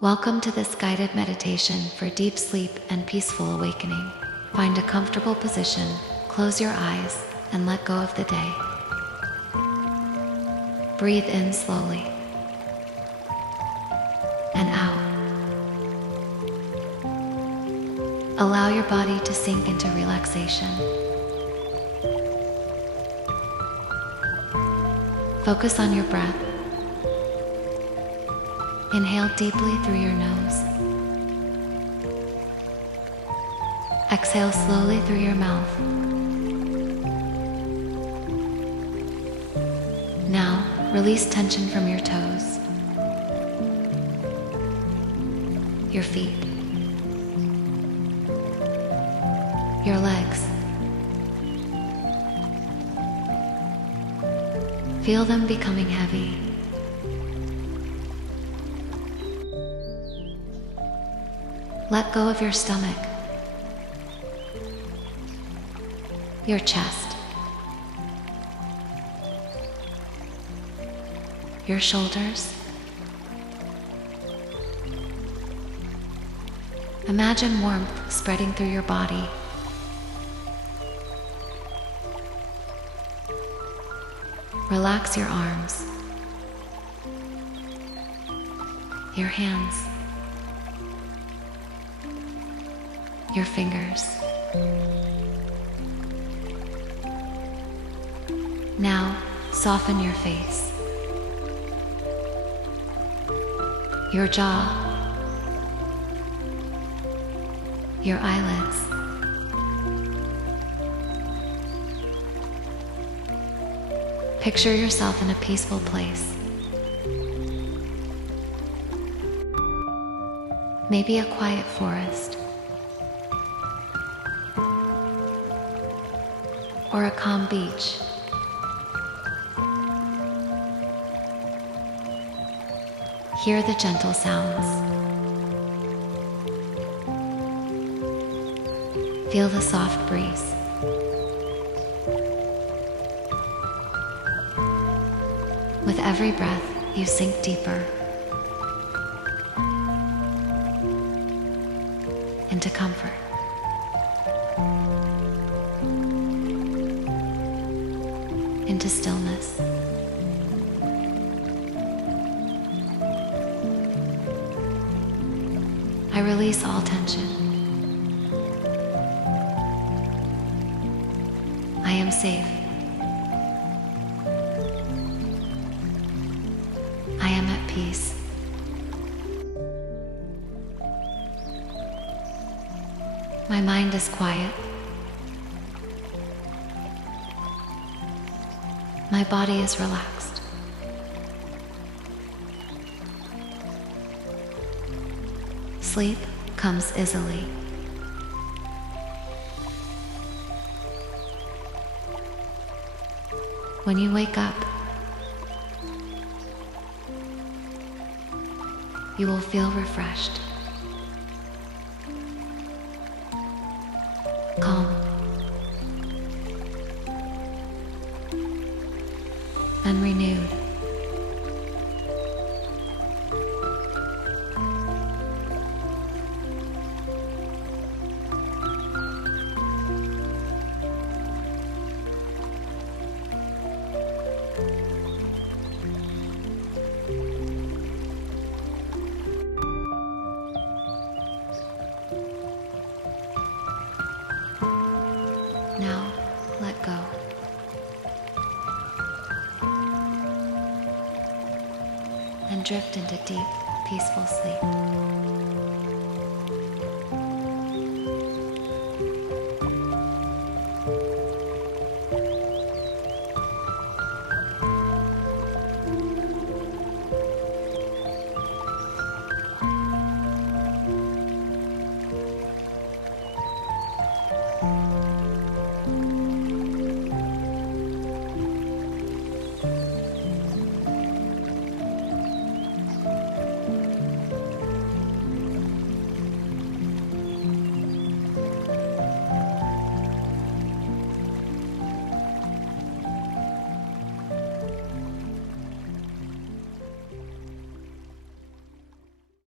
Welcome to this guided meditation for deep sleep and peaceful awakening. Find a comfortable position, close your eyes, and let go of the day. Breathe in slowly and out. Allow your body to sink into relaxation. Focus on your breath. Inhale deeply through your nose. Exhale slowly through your mouth. Now, release tension from your toes, your feet, your legs. Feel them becoming heavy. Let go of your stomach, your chest, your shoulders. Imagine warmth spreading through your body. Relax your arms, your hands, your fingers. Now, soften your face, your jaw, your eyelids. Picture yourself in a peaceful place. Maybe a quiet forest, or a calm beach. Hear the gentle sounds. Feel the soft breeze. With every breath, you sink deeper into comfort. Into stillness. I release all tension. I am safe. I am at peace. My mind is quiet. My body is relaxed. Sleep comes easily. When you wake up, you will feel refreshed, calm, and renewed. Now, let go. And drift into deep, peaceful sleep.